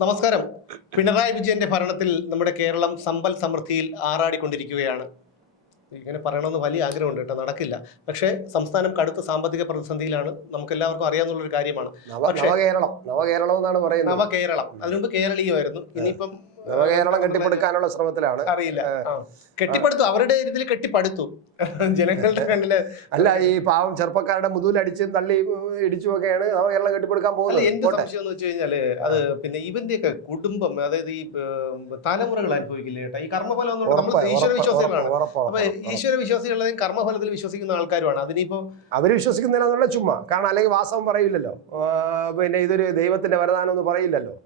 നമസ്കാരം. പിണറായി വിജയന്റെ ഭരണത്തിൽ നമ്മുടെ കേരളം സമ്പൽ സമൃദ്ധിയിൽ ആറാടിക്കൊണ്ടിരിക്കുകയാണ്. ഇങ്ങനെ പറയണമെന്ന് വലിയ ആഗ്രഹമുണ്ട് കേട്ടോ, നടക്കില്ല. പക്ഷേ സംസ്ഥാനം കടുത്ത സാമ്പത്തിക പ്രതിസന്ധിയിലാണ്, നമുക്ക് എല്ലാവർക്കും അറിയാവുന്ന കാര്യമാണ്. നവകേരളം എന്നാണ് പറയുന്നത്. നവകേരളം അതിനുമുമ്പ് കേരളീയമായിരുന്നു. ഇനിയിപ്പം നവകേരളം കെട്ടിപ്പടുക്കാനുള്ള ശ്രമത്തിലാണ്. അറിയില്ല, കെട്ടിപ്പടുത്തു, അവരുടെ രീതിയിൽ കെട്ടിപ്പടുത്തു. ജനങ്ങളുടെ കണ്ണില് അല്ല, ഈ പാവം ചെറുപ്പക്കാരുടെ മുതുകിലടിച്ചും തള്ളി ഇടിച്ചും ഒക്കെയാണ് നവകേരളം കെട്ടിപ്പടുക്കാൻ പോകുന്നത്. എന്ത് സംശയം എന്ന് വെച്ച് കഴിഞ്ഞാല് അത് പിന്നെ ഇവന്റെയൊക്കെ കുടുംബം, അതായത് ഈ തലമുറകൾ അനുഭവിക്കില്ലേ കേട്ടോ. ഈ കർമ്മഫലം എന്ന് പറഞ്ഞാൽ നമ്മൾ ഈശ്വര വിശ്വാസികളാണ്. അപ്പൊ ഈശ്വര വിശ്വാസികളെയും കർമ്മഫലത്തിൽ വിശ്വസിക്കുന്ന ആൾക്കാരുമാണ്. അതിനിപ്പോ അവര് വിശ്വസിക്കുന്നില്ല ചുമ്മാ കാരണം, അല്ലെങ്കിൽ വാസവം പറയില്ലല്ലോ, പിന്നെ ഇതൊരു ദൈവത്തിന്റെ വരദാനം എന്ന് പറയില്ലല്ലോ.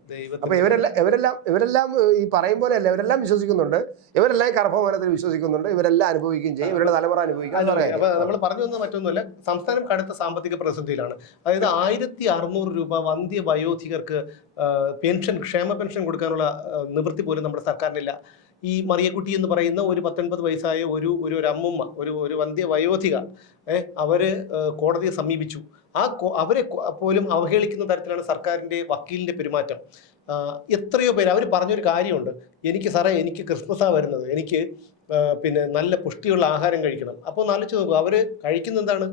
അപ്പൊ ഇവരെല്ലാം ഈ പറയും പോലെ അല്ല, ഇവരെല്ലാം വിശ്വസിക്കുന്നുണ്ട്, ഇവരെല്ലാം കർമ്മഫലത്തിൽ വിശ്വസിക്കുന്നുണ്ട്, ഇവരെല്ലാം അനുഭവിക്കുകയും ചെയ്യും, ഇവരുടെ തലമുറ അനുഭവിക്കും. അപ്പൊ നമ്മൾ പറഞ്ഞു വന്നത് മറ്റൊന്നുമല്ല, സംസ്ഥാനം കടുത്ത സാമ്പത്തിക പ്രതിസന്ധിയിലാണ്. അതായത് 1600 രൂപ വന്ധ്യ വയോധികർക്ക് പെൻഷൻ, ക്ഷേമ പെൻഷൻ കൊടുക്കാനുള്ള നിവൃത്തി പോലും നമ്മുടെ സർക്കാരിനില്ല. ഈ മറിയക്കുട്ടി എന്ന് പറയുന്ന ഒരു 19 വയസ്സായ ഒരു അമ്മുമ്മ, ഒരു വന്ധ്യ വയോധിക, അവര് കോടതിയെ സമീപിച്ചു. അവരെ പോലും അവഹേളിക്കുന്ന തരത്തിലാണ് സർക്കാരിന്റെ വക്കീലിന്റെ പെരുമാറ്റം. എത്രയോ പേര് അവർ പറഞ്ഞൊരു കാര്യമുണ്ട്, എനിക്ക് സാറേ, എനിക്ക് ക്രിസ്മസാ വരുന്നത്, എനിക്ക് പിന്നെ നല്ല പുഷ്ടിയുള്ള ആഹാരം കഴിക്കണം. അപ്പോൾ ആലോചിച്ച് നോക്കൂ, അവര് കഴിക്കുന്ന എന്താണ്?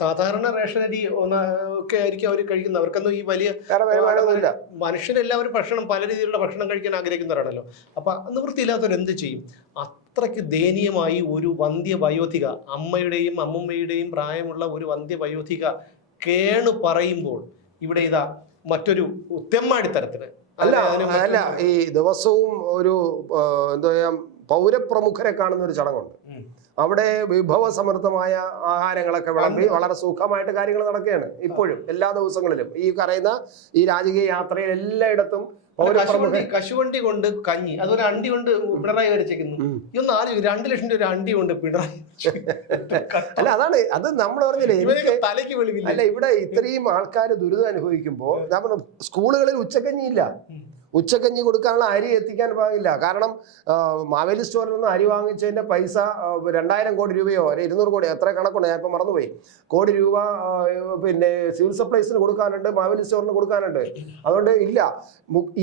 സാധാരണ റേഷനരി ഒക്കെ ആയിരിക്കും അവർ കഴിക്കുന്നത്. അവർക്കൊന്നും ഈ വലിയ മനുഷ്യരെല്ലാവരും ഭക്ഷണം, പല രീതിയിലുള്ള ഭക്ഷണം കഴിക്കാൻ ആഗ്രഹിക്കുന്നവരാണല്ലോ. അപ്പൊ നിവൃത്തിയില്ലാത്തവർ എന്ത് ചെയ്യും? അത്രയ്ക്ക് ദയനീയമായി ഒരു വന്ധ്യ വയോധിക, അമ്മയുടെയും അമ്മുമ്മയുടെയും പ്രായമുള്ള ഒരു വന്ധ്യ വയോധിക കേണു പറയുമ്പോൾ ഇവിടെ ഇതാ മറ്റൊരു തെമ്മാടിത്തരത്തിന് അല്ല ഈ ദിവസവും ഒരു എന്താ പറയാ, പൗരപ്രമുഖരെ കാണുന്ന ഒരു ചടങ്ങുണ്ട്. അവിടെ വിഭവസമൃദ്ധമായ ആഹാരങ്ങളൊക്കെ വിളമ്പി വളരെ സുഖമായിട്ട് കാര്യങ്ങൾ നടക്കുകയാണ് ഇപ്പോഴും, എല്ലാ ദിവസങ്ങളിലും. ഈ പറയുന്ന ഈ രാജകീയ യാത്രയിൽ എല്ലായിടത്തും കശുവണ്ടി കൊണ്ട് കഞ്ഞി, അതൊരു അണ്ടി കൊണ്ട് പിണറായി വരച്ചേക്കുന്നു. ഇതൊന്നും ആരും 2 ലക്ഷം രൂപ അണ്ടി കൊണ്ട് പിണറായി. അല്ല, അതാണ് അത് നമ്മൾ പറഞ്ഞില്ലേ, തലയ്ക്ക് വെളിവില്ല. അല്ല, ഇവിടെ ഇത്രയും ആൾക്കാർ ദുരിതം അനുഭവിക്കുമ്പോൾ നമ്മൾ സ്കൂളുകളിൽ ഉച്ചക്കഞ്ഞി കൊടുക്കാനുള്ള അരി എത്തിക്കാൻ പാടില്ല. കാരണം മാവേലി സ്റ്റോറിൽ നിന്ന് അരി വാങ്ങിച്ചതിന്റെ പൈസ 2000 കോടി രൂപയോ 200 കോടി, എത്ര കണക്കുണ്ട്, ഞാൻ ഇപ്പം മറന്നുപോയി, കോടി രൂപ പിന്നെ സിവിൽ സപ്ലൈസിന് കൊടുക്കാനുണ്ട്, മാവേലി സ്റ്റോറിന് കൊടുക്കാനുണ്ട്. അതുകൊണ്ട് ഇല്ല.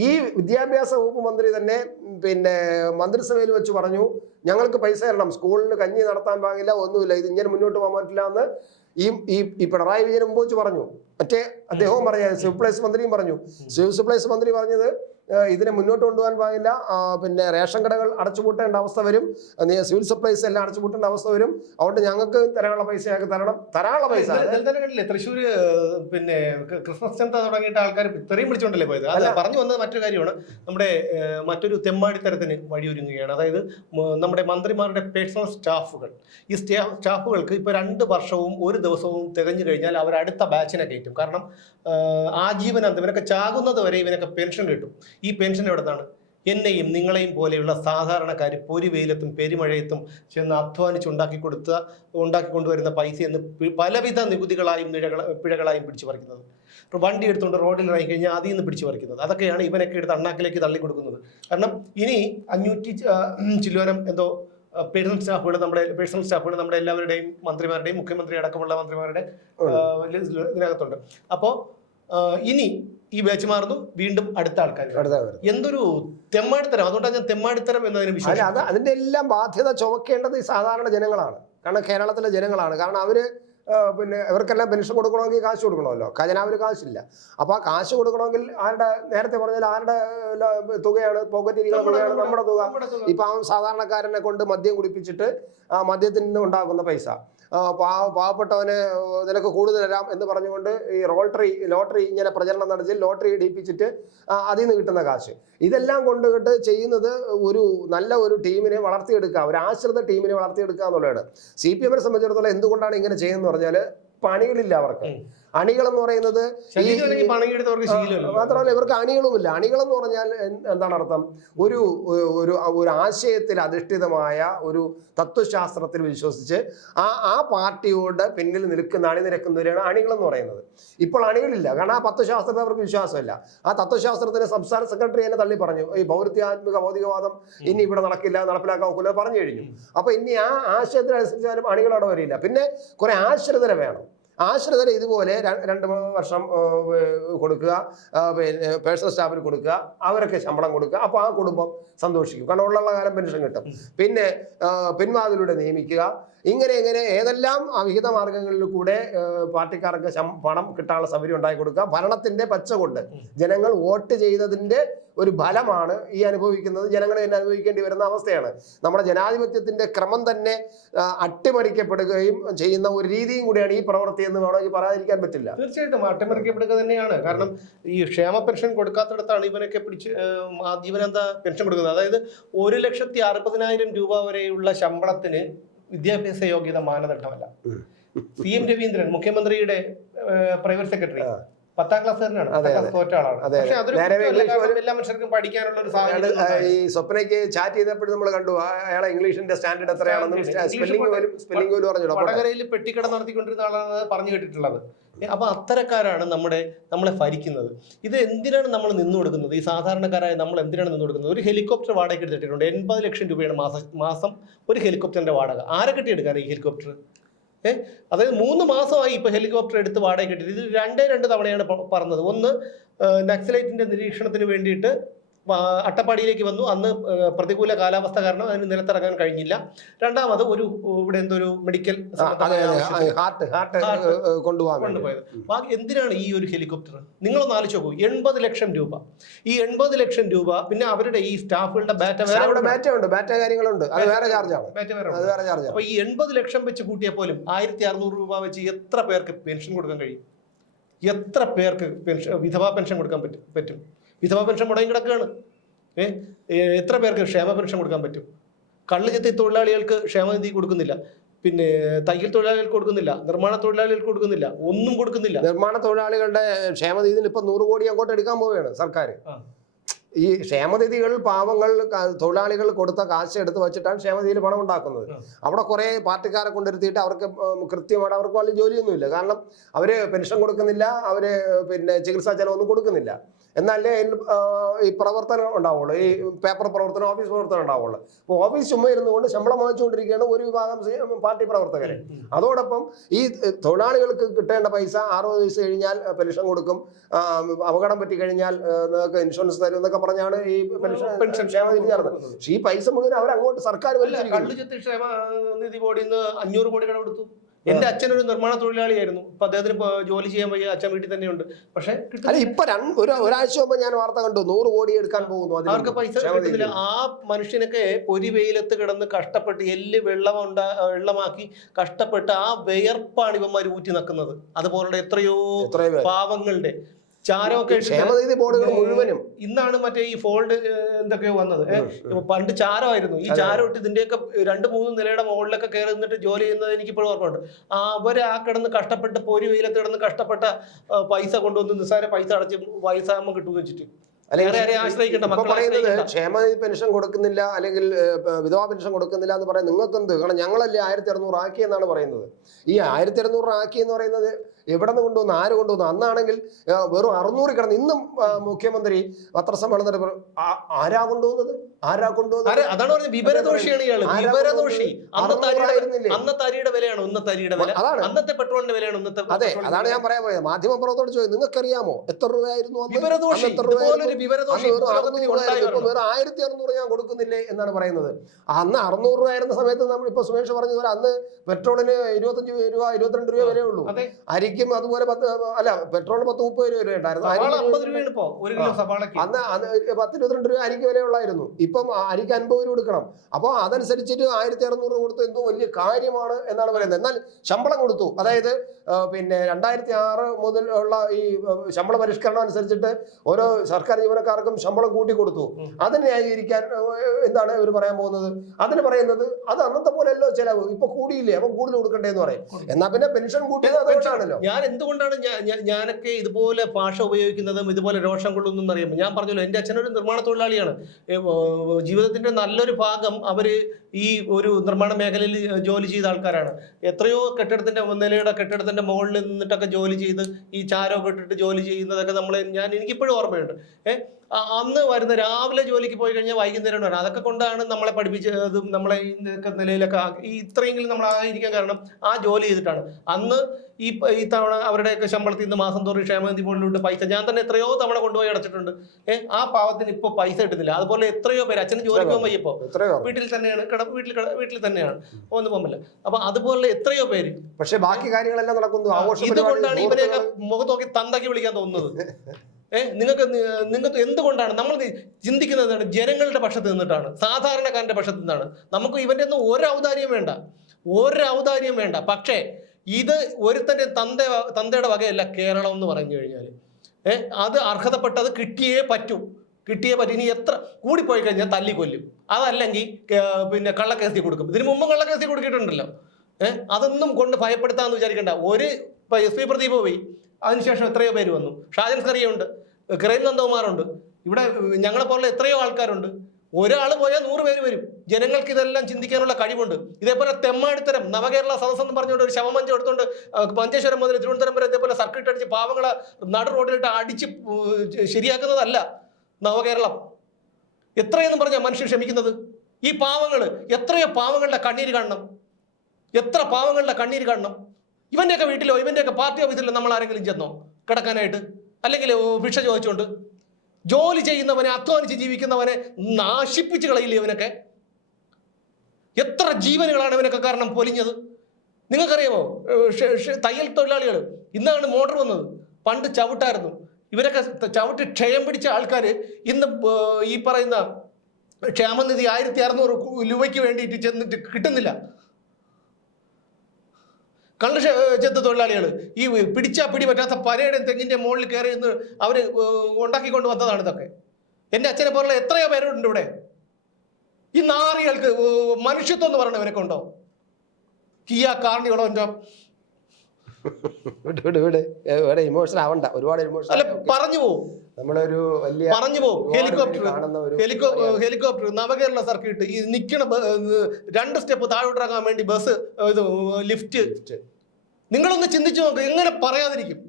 ഈ വിദ്യാഭ്യാസ വകുപ്പ് മന്ത്രി തന്നെ പിന്നെ മന്ത്രിസഭയിൽ വെച്ച് പറഞ്ഞു, ഞങ്ങൾക്ക് പൈസ തരണം, സ്കൂളിൽ കഞ്ഞി നടത്താൻ പാടില്ല, ഒന്നുമില്ല, ഇത് ഇങ്ങനെ മുന്നോട്ട് പോകാൻ പറ്റില്ല എന്ന് ഈ പിണറായി വിജയൻ മുമ്പ് വെച്ച് പറഞ്ഞു. മറ്റേ അദ്ദേഹവും പറഞ്ഞ സിവിൽ സപ്ലൈസ് മന്ത്രിയും പറഞ്ഞു. സിവിൽ സപ്ലൈസ് മന്ത്രി പറഞ്ഞത് ഇതിനെ മുന്നോട്ട് കൊണ്ടുപോകാൻ പാടില്ല, പിന്നെ റേഷൻ കടകൾ അടച്ചുപൂട്ടേണ്ട അവസ്ഥ വരും, സിവിൽ സപ്ലൈസ് എല്ലാം അടച്ചുപൂട്ടേണ്ട അവസ്ഥ വരും, അതുകൊണ്ട് ഞങ്ങൾക്ക് തരാനുള്ള പൈസ തരാനുള്ള പൈസ. തൃശ്ശൂര് പിന്നെ ക്രിസ്മസ് ചന്ത തുടങ്ങിയിട്ട് ആൾക്കാർ ഇത്രയും വിളിച്ചോണ്ടല്ലേ പോയത്. അത് പറഞ്ഞു വന്നത് മറ്റൊരു കാര്യമാണ്, നമ്മുടെ മറ്റൊരു തെമ്മാടിത്തരത്തിന് വഴിയൊരുങ്ങുകയാണ്. അതായത് നമ്മുടെ മന്ത്രിമാരുടെ പേഴ്സണൽ സ്റ്റാഫുകൾ, ഈ സ്റ്റാഫുകൾക്ക് ഇപ്പൊ 2 വർഷവും 1 ദിവസവും തികഞ്ഞു കഴിഞ്ഞാൽ അവർ അടുത്ത ബാച്ചിനെ കയറ്റും. കാരണം ആജീവനാന്തം ഇവനൊക്കെ ചാകുന്നത് വരെ ഇവനൊക്കെ പെൻഷൻ കിട്ടും. ഈ പെൻഷൻ എവിടുന്നാണ്? എന്നെയും നിങ്ങളെയും പോലെയുള്ള സാധാരണക്കാർ പൊരിവെയിലത്തും പെരുമഴയത്തും ചെന്ന് ഉണ്ടാക്കിക്കൊണ്ടുവരുന്ന പൈസ എന്ന് പലവിധ നികുതികളായും പിഴകളായും പിടിച്ചു പറിക്കുന്നത്. വണ്ടി എടുത്തുകൊണ്ട് റോഡിൽ ഇറങ്ങി കഴിഞ്ഞാൽ അതിൽ നിന്ന് പിടിച്ചു പറിക്കുന്നത്. അതൊക്കെയാണ് ഇവനൊക്കെ എടുത്ത് അണ്ണാക്കിലേക്ക് തള്ളി കൊടുക്കുന്നത്. കാരണം ഇനി 500 ചില്ലുവാനം എന്തോ പേഴ്സണൽ സ്റ്റാഫുകൾ നമ്മുടെ എല്ലാവരുടെയും മന്ത്രിമാരുടെയും മുഖ്യമന്ത്രി അടക്കമുള്ള മന്ത്രിമാരുടെ ഇതിനകത്തുണ്ട്. അപ്പോൾ ഇനി ഈ ബാച്ച് മാറുന്നു, വീണ്ടും അടുത്ത ആൾക്കാർ. എന്തൊരു തെമ്മാടിത്തരം! അതുകൊണ്ടാണ് ഞാൻ തെമ്മാടിത്തരം എന്നതിന് വിശ്വാസം. അതിന്റെ എല്ലാം ബാധ്യത ചുമക്കേണ്ടത് ഈ സാധാരണ ജനങ്ങളാണ്. കാരണം കേരളത്തിലെ ജനങ്ങളാണ്. കാരണം അവര് പിന്നെ ഇവർക്കെല്ലാം പെൻഷൻ കൊടുക്കണമെങ്കിൽ കാശ് കൊടുക്കണമല്ലോ, ഖജനാവിന് കാശില്ല. അപ്പൊ ആ കാശ് കൊടുക്കണമെങ്കിൽ നേരത്തെ പറഞ്ഞാൽ ആരുടെ തുകയാണ്? പോക്കറ്റിരിക്കുന്ന തുകയാണ്, നമ്മുടെ തുക. ഇപ്പൊ ആ സാധാരണക്കാരനെ കൊണ്ട് മദ്യം കുടിപ്പിച്ചിട്ട് ആ മദ്യത്തിൽ നിന്ന് ഉണ്ടാക്കുന്ന പൈസ, പാവപ്പെട്ടവന് നിനക്ക് കൂടുതൽ തരാം എന്ന് പറഞ്ഞുകൊണ്ട് ഈ ലോട്ടറി ഇങ്ങനെ പ്രചരണം നടത്തി ലോട്ടറി ഇടിപ്പിച്ചിട്ട് അതിൽ നിന്ന് കിട്ടുന്ന കാശ്, ഇതെല്ലാം കൊണ്ടുകിട്ട് ചെയ്യുന്നത് നല്ല ഒരു ടീമിനെ വളർത്തിയെടുക്കുക, ഒരു ആശ്രിത ടീമിനെ വളർത്തിയെടുക്കുക എന്നുള്ളതാണ്. CPM-നെ സംബന്ധിച്ചിടത്തോളം എന്തുകൊണ്ടാണ് ഇങ്ങനെ ചെയ്യുന്നത് പറഞ്ഞാല്, പണികളില്ല അവർക്ക്. അണികൾ എന്ന് പറയുന്നത് മാത്രമല്ല, ഇവർക്ക് അണികളുമില്ല. അണികൾ എന്ന് പറഞ്ഞാൽ എന്താണ് അർത്ഥം? ഒരു ആശയത്തിൽ അധിഷ്ഠിതമായ ഒരു തത്വശാസ്ത്രത്തിൽ വിശ്വസിച്ച് ആ പാർട്ടിയോട് പിന്നിൽ അണിനിരക്കുന്നവരാണ് അണികൾ എന്ന് പറയുന്നത്. ഇപ്പോൾ അണികളില്ല, കാരണം ആ തത്വശാസ്ത്രത്തിൽ അവർക്ക് വിശ്വാസമില്ല. ആ തത്വശാസ്ത്രത്തിന് സംസ്ഥാന സെക്രട്ടറി തന്നെ തള്ളി പറഞ്ഞു, ഈ പൗരത്യാത്മക ഭൗതികവാദം ഇനി ഇവിടെ നടപ്പിലാക്കാൻ ഒക്കില്ല പറഞ്ഞു കഴിഞ്ഞു. അപ്പൊ ഇനി ആ ആശയത്തിനനുസരിച്ചാലും അണികൾ അവിടെ വരില്ല. പിന്നെ കുറെ ആശ്രിതരെ വേണം. ആശ്രിതരെ ഇതുപോലെ 2 വർഷം കൊടുക്കുക, പിന്നെ പേഴ്സണൽ സ്റ്റാഫിന് കൊടുക്കുക, അവരൊക്കെ ശമ്പളം കൊടുക്കുക. അപ്പോൾ ആ കുടുംബം സന്തോഷിക്കും, കാരണം ഉള്ള കാലം പെൻഷൻ കിട്ടും. പിന്നെ പിൻവാതിലൂടെ നിയമിക്കുക. ഇങ്ങനെ ഏതെല്ലാം അവിഹിത മാർഗങ്ങളിൽ കൂടെ പാർട്ടിക്കാർക്ക് പണം കിട്ടാനുള്ള സൗകര്യം ഉണ്ടാക്കി കൊടുക്കുക. ഭരണത്തിന്റെ പച്ച കൊണ്ട് ജനങ്ങൾ വോട്ട് ചെയ്തതിന്റെ ഒരു ഫലമാണ് ഈ അനുഭവിക്കുന്നത്. ജനങ്ങൾ തന്നെ അനുഭവിക്കേണ്ടി വരുന്ന അവസ്ഥയാണ്. നമ്മുടെ ജനാധിപത്യത്തിന്റെ ക്രമം തന്നെ അട്ടിമറിക്കപ്പെടുകയും ചെയ്യുന്ന ഒരു രീതിയും കൂടിയാണ് ഈ പ്രവൃത്തി എന്ന് വേണമെങ്കിൽ പറയാതിരിക്കാൻ പറ്റില്ല. തീർച്ചയായിട്ടും അട്ടിമറിക്കപ്പെടുക തന്നെയാണ്. കാരണം ഈ ക്ഷേമ പെൻഷൻ കൊടുക്കാത്തിടത്താണ് ഇവനൊക്കെ പിടിച്ച് ജീവനന്ത പെൻഷൻ കൊടുക്കുന്നത്. അതായത് 1,60,40,000 രൂപ വരെയുള്ള ശമ്പളത്തിന് വിദ്യാഭ്യാസ യോഗ്യത മാനദണ്ഡമല്ല. CM രവീന്ദ്രൻ, മുഖ്യമന്ത്രിയുടെ പ്രൈവറ്റ് സെക്രട്ടറി, 10ാം ക്ലാസ് തന്നെയാണ്, തോറ്റ ആളാണ്. പക്ഷെ അതൊരു എല്ലാ മനുഷ്യർക്കും പഠിക്കാനുള്ള ഒരു സാഹചര്യം. ഈ സ്വപ്നയ്ക്ക് ചാറ്റ് ചെയ്തപ്പോഴും നമ്മൾ കണ്ടു അയാളെ ഇംഗ്ലീഷിന്റെ സ്റ്റാൻഡേർഡ് എത്രയാണെന്നും സ്പെല്ലിംഗ് പോലും പറഞ്ഞു. വടകരയിൽ പെട്ടിക്കട നടത്തിക്കൊണ്ടിരുന്ന ആളാണ് പറഞ്ഞു കേട്ടിട്ടുള്ളത്. അപ്പൊ അത്തരക്കാരാണ് നമ്മളെ ഭരിക്കുന്നത്. ഇത് എന്തിനാണ് നമ്മൾ നിന്നു കൊടുക്കുന്നത്? ഈ സാധാരണക്കാരായ നമ്മൾ എന്തിനാണ് നിന്നു കൊടുക്കുന്നത്? ഒരു ഹെലികോപ്റ്റർ വാടക എടുത്തിട്ടുണ്ട്. 80 ലക്ഷം രൂപയാണ് മാസം ഒരു ഹെലികോപ്റ്ററിന്റെ വാടക. ആരെ കെട്ടിയെടുക്കാൻ ഈ ഹെലികോപ്റ്റർ? അതായത് 3 മാസമായി ഇപ്പൊ ഹെലികോപ്റ്റർ എടുത്ത് വാടക കെട്ടിയിട്ട്. ഇത് 2 തവണയാണ് പറഞ്ഞത്. ഒന്ന് നക്സലൈറ്റിന്റെ നിരീക്ഷണത്തിന് വേണ്ടിയിട്ട് അട്ടപ്പാടിയിലേക്ക് വന്നു. അന്ന് പ്രതികൂല കാലാവസ്ഥ കാരണം അതിന് നിലത്തിറങ്ങാൻ കഴിഞ്ഞില്ല. രണ്ടാമത് ഇവിടെ എന്തൊരു മെഡിക്കൽ കൊണ്ടുപോയത്. എന്തിനാണ് ഈ ഒരു ഹെലികോപ്റ്റർ? നിങ്ങളൊന്ന് ആലോചിച്ച് നോക്കൂ. 80 ലക്ഷം രൂപ. ഈ 80 ലക്ഷം രൂപ പിന്നെ അവരുടെ ഈ സ്റ്റാഫുകളുടെ ബാറ്റ കാര്യങ്ങളുണ്ട്. അപ്പൊ ഈ 80 ലക്ഷം വെച്ച് കൂട്ടിയാൽ പോലും 1,600 രൂപ വെച്ച് എത്ര പേർക്ക് പെൻഷൻ കൊടുക്കാൻ കഴിയും? എത്ര പേർക്ക് വിധവാ പെൻഷൻ കൊടുക്കാൻ പറ്റും? വിധവാ പെൻഷൻ മുടങ്ങി കിടക്കുകയാണ്. എത്ര പേർക്ക് ക്ഷേമ പെൻഷൻ കൊടുക്കാൻ പറ്റും? കള്ളുചെത്തി തൊഴിലാളികൾക്ക് ക്ഷേമനിധി കൊടുക്കുന്നില്ല, പിന്നെ തയ്യൽ തൊഴിലാളികൾക്ക് കൊടുക്കുന്നില്ല, നിർമ്മാണ തൊഴിലാളികൾക്ക് കൊടുക്കുന്നില്ല, ഒന്നും കൊടുക്കുന്നില്ല. നിർമ്മാണ തൊഴിലാളികളുടെ ക്ഷേമനിധിയിൽ ഇപ്പൊ 100 കോടി അങ്ങോട്ട് എടുക്കാൻ പോവുകയാണ് സർക്കാർ. ഈ ക്ഷേമനിധികൾ പാവങ്ങൾ തൊഴിലാളികൾ കൊടുത്ത കാശ് എടുത്ത് വെച്ചിട്ടാണ് ക്ഷേമനിധിയിൽ പണം ഉണ്ടാക്കുന്നത്. അവിടെ കുറെ പാർട്ടിക്കാരെ കൊണ്ടിരുത്തിയിട്ട് അവർക്ക് കൃത്യമായിട്ട് അവർക്ക് വലിയ ജോലിയൊന്നുമില്ല. കാരണം അവര് പെൻഷൻ കൊടുക്കുന്നില്ല, അവര് പിന്നെ ചികിത്സാ ചെലവൊന്നും കൊടുക്കുന്നില്ല. എന്നാലേ ഈ പ്രവർത്തനം ഉണ്ടാവുള്ളൂ, ഈ പേപ്പർ പ്രവർത്തനം, ഓഫീസ് പ്രവർത്തനം ഉണ്ടാവുള്ളൂ. അപ്പോൾ ഓഫീസ് ചുമ്മാ ഇരുന്നുകൊണ്ട് ശമ്പളം വാങ്ങിച്ചുകൊണ്ടിരിക്കുകയാണ് ഒരു വിഭാഗം പാർട്ടി പ്രവർത്തകരെ. അതോടൊപ്പം ഈ തൊഴിലാളികൾക്ക് കിട്ടേണ്ട പൈസ 60 വയസ്സ് കഴിഞ്ഞാൽ പെൻഷൻ കൊടുക്കും, അപകടം പറ്റി കഴിഞ്ഞാൽ നിങ്ങൾക്ക് ഇൻഷുറൻസ് തരും എന്നൊക്കെ പറഞ്ഞാണ് ഈ പെൻഷൻ ക്ഷേമനിധി നടന്നത്. പക്ഷേ ഈ പൈസ മുഴുവൻ അവരങ്ങോട്ട് സർക്കാർ കള്ളുചെത്തി ക്ഷേമനിധി ബോർഡിൽ നിന്ന് 500 കോടി കടം കൊടുത്തു. എന്റെ അച്ഛനൊരു നിർമ്മാണ തൊഴിലാളിയായിരുന്നു. അപ്പൊ അദ്ദേഹത്തിന് ജോലി ചെയ്യാൻ വയ്യ, അച്ഛൻ വീട്ടിൽ തന്നെയുണ്ട്. പക്ഷെ ഇപ്പൊ ഒരാഴ്ച മുമ്പ് ഞാൻ വാർത്ത കണ്ടു 100 കോടി എടുക്കാൻ പോകുന്നു. അവർക്ക് പൈസ കിട്ടുന്നില്ല. ആ മനുഷ്യനൊക്കെ പൊരി വെയിലത്ത് കിടന്ന് കഷ്ടപ്പെട്ട് എല്ല് വെള്ളമാക്കി കഷ്ടപ്പെട്ട് ആ വിയർപ്പാണ് ഇവന്മാർ ഊറ്റി നക്കുന്നത്. അതുപോലുള്ള എത്രയോ പാവങ്ങളുടെ ചാരമൊക്കെ ക്ഷേമനിധി ബോർഡുകൾ മുഴുവനും ഇന്നാണ് മറ്റേ ഈ ഫോൾഡ് എന്തൊക്കെയോ വന്നത്. പണ്ട് ചാരമായിരുന്നു. ഈ ചാരം ഇട്ട് ഇതിന്റെയൊക്കെ 2-3 നിലയുടെ മുകളിലൊക്കെ കയറി നിന്നിട്ട് ജോലി ചെയ്യുന്നത് എനിക്കിപ്പോഴും ഓർമ്മയുണ്ട്. അവര് ആ കിടന്ന് കഷ്ടപ്പെട്ട് പൊരി വെയിലത്ത് കിടന്ന് കഷ്ടപ്പെട്ട പൈസ കൊണ്ടുവന്ന് നിസ്സാര പൈസ അടച്ച് വയസ്സാകുമ്പോൾ കിട്ടുമെന്ന് വെച്ചിട്ട് ക്ഷേമനിധി പെൻഷൻ കൊടുക്കുന്നില്ല, അല്ലെങ്കിൽ വിധവാ പെൻഷൻ കൊടുക്കുന്നില്ല എന്ന് പറയാൻ നിങ്ങൾക്കെന്ത്? കാരണം ഞങ്ങളല്ലേ 1,600 ആക്കി എന്നാണ് പറയുന്നത്. ഈ 1,600 ആക്കി എന്ന് പറയുന്നത് എവിടെ നിന്ന് കൊണ്ടുവന്നു, ആര് കൊണ്ടുവന്നു? അന്നാണെങ്കിൽ വെറും 600 കിടന്ന്. ഇന്നും മുഖ്യമന്ത്രി പത്രസമ്മേളനത്തിൽ ആരാ കൊണ്ടുവന്നത്? അതാണ് പറഞ്ഞത്. വിവരദോഷിയാണ് ഇയാള്, വിവരദോഷി. അന്നത്തെ അരിയുടെ വിലയാണ് ഇന്നത്തെ അരിയുടെ വില, അന്നത്തെ പെട്രോളിന്റെ വിലയാണ് ഇന്നത്തെ. അതെ, അതാണ് ഞാൻ പറയാൻ പോയത്. മാധ്യമ പ്രവർത്തകരോട് ചോദിച്ചു, നിങ്ങൾക്കറിയാമോ എത്ര രൂപയായിരുന്നു? വിവരദോഷി. ഇപ്പൊ വെറും 1,600 ഞാൻ കൊടുക്കുന്നില്ലേ എന്നാണ് പറയുന്നത്. അന്ന് 600 രൂപ ആയിരുന്ന സമയത്ത് നമ്മൾ ഇപ്പൊ സുമേഷ് പറഞ്ഞ പോലെ അന്ന് പെട്രോളിന് 25 രൂപ 22 രൂപ വിലയേ ഉള്ളൂ. അരിക്കും അതുപോലെ പെട്രോളിന് 10-30 രൂപ ഉണ്ടായിരുന്നു. അന്ന് 10-22 രൂപ അരിക്ക് വിലയുള്ളായിരുന്നു. ഇപ്പം അരിക്ക് 50 രൂപ കൊടുക്കണം. അപ്പോൾ അതനുസരിച്ചിട്ട് 1,600 കൊടുത്ത് എന്തോ വലിയ കാര്യമാണ് എന്നാണ് പറയുന്നത്. എന്നാൽ ശമ്പളം കൊടുത്തു. അതായത് പിന്നെ 2006 മുതൽ ഉള്ള ഈ ശമ്പള പരിഷ്കരണം അനുസരിച്ചിട്ട് ഓരോ സർക്കാർ ജീവനക്കാർക്കും ശമ്പളം കൂട്ടി കൊടുത്തു. അതിന് ന്യായീകരിക്കാൻ എന്താണ് ഇവർ പറയാൻ പോകുന്നത്? അതിന് പറയുന്നത് അത് അന്നത്തെ പോലെയല്ലോ ചെലവ്, ഇപ്പൊ കൂടിയില്ലേ, അപ്പൊ കൂടുതൽ കൊടുക്കണ്ടേന്ന് പറയും. എന്നാ പിന്നെ പെൻഷൻ കൂട്ടിയത് അതുകൊണ്ടാണല്ലോ. ഞാൻ എന്തുകൊണ്ടാണ് ഞാനൊക്കെ ഇതുപോലെ ഭാഷ ഉപയോഗിക്കുന്നതും ഇതുപോലെ രോഷം കൊള്ളുന്നു അറിയുമ്പോൾ ഞാൻ പറഞ്ഞല്ലോ, എൻ്റെ അച്ഛനൊരു നിർമ്മാണ തൊഴിലാളിയാണ്. ജീവിതത്തിന്റെ നല്ലൊരു ഭാഗം അവര് ഈ ഒരു നിർമ്മാണ മേഖലയിൽ ജോലി ചെയ്ത ആൾക്കാരാണ്. എത്രയോ കെട്ടിടത്തിന്റെ മുകളിൽ നിന്നിട്ടൊക്കെ ജോലി ചെയ്ത് ഈ ചാരമൊക്കെ ഇട്ടിട്ട് ജോലി ചെയ്യുന്നതൊക്കെ എനിക്കിപ്പോഴും ഓർമ്മയുണ്ട്. അന്ന് വരുന്ന രാവിലെ ജോലിക്ക് പോയി കഴിഞ്ഞാൽ വൈകുന്നേരം വരണം. അതൊക്കെ കൊണ്ടാണ് നമ്മളെ പഠിപ്പിച്ചതും നമ്മളെ ഈ നിലയിലൊക്കെ ഇത്രയെങ്കിലും നമ്മൾ ആയിരിക്കാൻ കാരണം ആ ജോലി ചെയ്തിട്ടാണ്. അന്ന് ഈ തവണ അവരുടെയൊക്കെ ശമ്പളത്തിൽ നിന്ന് മാസം തോറും ക്ഷേമനിധി ബോർഡിലോട്ട് പൈസ ഞാൻ തന്നെ എത്രയോ തവണ കൊണ്ടുപോയി അടച്ചിട്ടുണ്ട്. ആ പാവത്തിന് ഇപ്പൊ പൈസ കിട്ടുന്നില്ല. അതുപോലെ എത്രയോ പേര് അച്ഛന് ജോലിക്ക് പോകാൻ വയ്യപ്പോ വീട്ടിൽ തന്നെയാണ് വീട്ടിൽ തന്നെയാണ് ഒന്നും പോകുന്നില്ല. അപ്പൊ അതുപോലെ എത്രയോ പേര്. പക്ഷെ ബാക്കി കാര്യങ്ങളെല്ലാം നടക്കുന്നു. ഇതുകൊണ്ടാണ് ഇവരെയൊക്കെ മുഖത്ത് നോക്കി തന്താക്കി വിളിക്കാൻ തോന്നുന്നത്. നിങ്ങൾക്ക് എന്തുകൊണ്ടാണ് നമ്മൾ ചിന്തിക്കുന്നത്? ജനങ്ങളുടെ പക്ഷത്ത് നിന്നിട്ടാണ്, സാധാരണക്കാരന്റെ പക്ഷത്ത് നിന്നാണ്. നമുക്ക് ഇവന്റെ ഒന്നും ഒരൗദാര്യം വേണ്ട. പക്ഷേ ഇത് ഒരുത്തന്റെ തന്തയുടെ വകയല്ല കേരളം എന്ന് പറഞ്ഞു കഴിഞ്ഞാൽ അത് അർഹതപ്പെട്ടത് കിട്ടിയേ പറ്റൂ. ഇനി എത്ര കൂടിപ്പോയി കഴിഞ്ഞാൽ തല്ലിക്കൊല്ലും. അതല്ലെങ്കിൽ പിന്നെ കള്ളക്കേസി കൊടുക്കും. ഇതിനു മുമ്പ് കള്ളക്കേസി കൊടുക്കിയിട്ടുണ്ടല്ലോ. അതൊന്നും കൊണ്ട് ഭയപ്പെടുത്താന്ന് വിചാരിക്കണ്ട. SP പ്രദീപ് പോയി, അതിനുശേഷം എത്രയോ പേര് വന്നു. ഷാജൻ സ്കറിയുണ്ട്, കിരൺ നന്ദകുമാറുണ്ട്, ഇവിടെ ഞങ്ങളെ പോലുള്ള എത്രയോ ആൾക്കാരുണ്ട്. ഒരാൾ പോയാൽ 100 പേര് വരും. ജനങ്ങൾക്ക് ഇതെല്ലാം ചിന്തിക്കാനുള്ള കഴിവുണ്ട്. ഇതേപോലെ തെമ്മാടിത്തരം നവകേരള സദസ് എന്ന് പറഞ്ഞുകൊണ്ട് ഒരു ശവമഞ്ചം എടുത്തുകൊണ്ട് മഞ്ചേശ്വരം മുതൽ തിരുവനന്തപുരം വരെ ഇതേപോലെ സർക്കിട്ട് അടിച്ച് പാവങ്ങളെ നടു റോഡിലിട്ട് അടിച്ച് ശരിയാക്കുന്നതല്ല നവകേരളം. എത്രയെന്ന് പറഞ്ഞാൽ മനുഷ്യൻ ക്ഷമിക്കുന്നത്? ഈ പാവങ്ങൾ എത്രയോ പാവങ്ങളുടെ കണ്ണീര് കാണണം. എത്ര പാവങ്ങളുടെ കണ്ണീര് കാണണം. ഇവന്റെയൊക്കെ വീട്ടിലോ ഇവന്റെയൊക്കെ പാർട്ടി ഓഫീസിലോ നമ്മൾ ആരെങ്കിലും ചെന്നോ കിടക്കാനായിട്ട്? അല്ലെങ്കിൽ ഭിക്ഷ ചോദിച്ചുകൊണ്ട്? ജോലി ചെയ്യുന്നവനെ, അധ്വാനിച്ച് ജീവിക്കുന്നവനെ നാശിപ്പിച്ച് കളയില്ലേ ഇവനൊക്കെ? എത്ര ജീവനുകളാണ് ഇവനൊക്കെ കാരണം പൊലിഞ്ഞത്? നിങ്ങൾക്കറിയാമോ? തയ്യൽ തൊഴിലാളികൾ ഇന്നാണ് മോട്ടർ വന്നത്. പണ്ട് ചവിട്ടായിരുന്നു. ഇവരൊക്കെ ചവിട്ടി ക്ഷയം പിടിച്ച ആൾക്കാർ ഇന്ന് ഈ പറയുന്ന ക്ഷേമനിധി 1600 രൂപയ്ക്ക് വേണ്ടിയിട്ട് ചെന്നിട്ട് കിട്ടുന്നില്ല. കള്ള് ചെത്ത് തൊഴിലാളികൾ ഈ പിടിച്ചാ പിടി പറ്റാത്ത പരയുടെ തെങ്ങിന്റെ മുകളിൽ കയറി നിന്ന് അവര് ഉണ്ടാക്കിക്കൊണ്ട് വന്നതാണ് ഇതൊക്കെ. എൻ്റെ അച്ഛനെ പോലുള്ള എത്രയോ പേരുണ്ട് ഇവിടെ. ഈ നാറികൾക്ക് മനുഷ്യത്വം എന്ന് പറയുന്നത് ഇവരൊക്കെ ഉണ്ടോ? കിയ കാർണികളോ എന്തോ ഇമോഷണൽ ആവണ്ട. ഒരുപാട് ഇമോഷണൽ അല്ല, പറഞ്ഞു പോകും. നമ്മളൊരു വലിയ പറഞ്ഞു പോകും. ഹെലികോപ്റ്റർ നവകേരള സർക്കിട്ട് ഈ നിൽക്കണ 2 സ്റ്റെപ്പ് താഴോട്ടിറങ്ങാൻ വേണ്ടി ബസ്, ഇത് ലിഫ്റ്റ്. നിങ്ങളൊന്ന് ചിന്തിച്ചു നോക്ക്, എങ്ങനെ പറയാതിരിക്കും?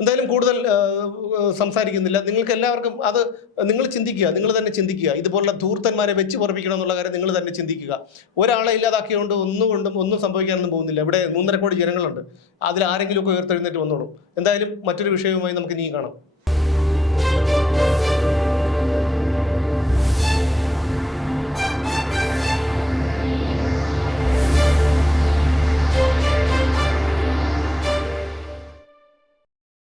എന്തായാലും കൂടുതൽ സംസാരിക്കുന്നില്ല. നിങ്ങൾക്ക് എല്ലാവർക്കും അത് നിങ്ങൾ ചിന്തിക്കുക, നിങ്ങൾ തന്നെ ചിന്തിക്കുക. ഇതുപോലുള്ള ധൂർത്തന്മാരെ വെച്ച് പൊറപ്പിക്കണം എന്നുള്ള കാര്യം നിങ്ങൾ തന്നെ ചിന്തിക്കുക. ഒരാളെ ഇല്ലാതാക്കിയതുകൊണ്ട് ഒന്നും സംഭവിക്കാനൊന്നും പോകുന്നില്ല. ഇവിടെ 3.5 കോടി ജനങ്ങളുണ്ട്. അതിൽ ആരെങ്കിലുമൊക്കെ ഉയർത്തെഴുന്നേറ്റ് വന്നോളും. എന്തായാലും മറ്റൊരു വിഷയവുമായി നമുക്ക് ഇനിയും കാണാം.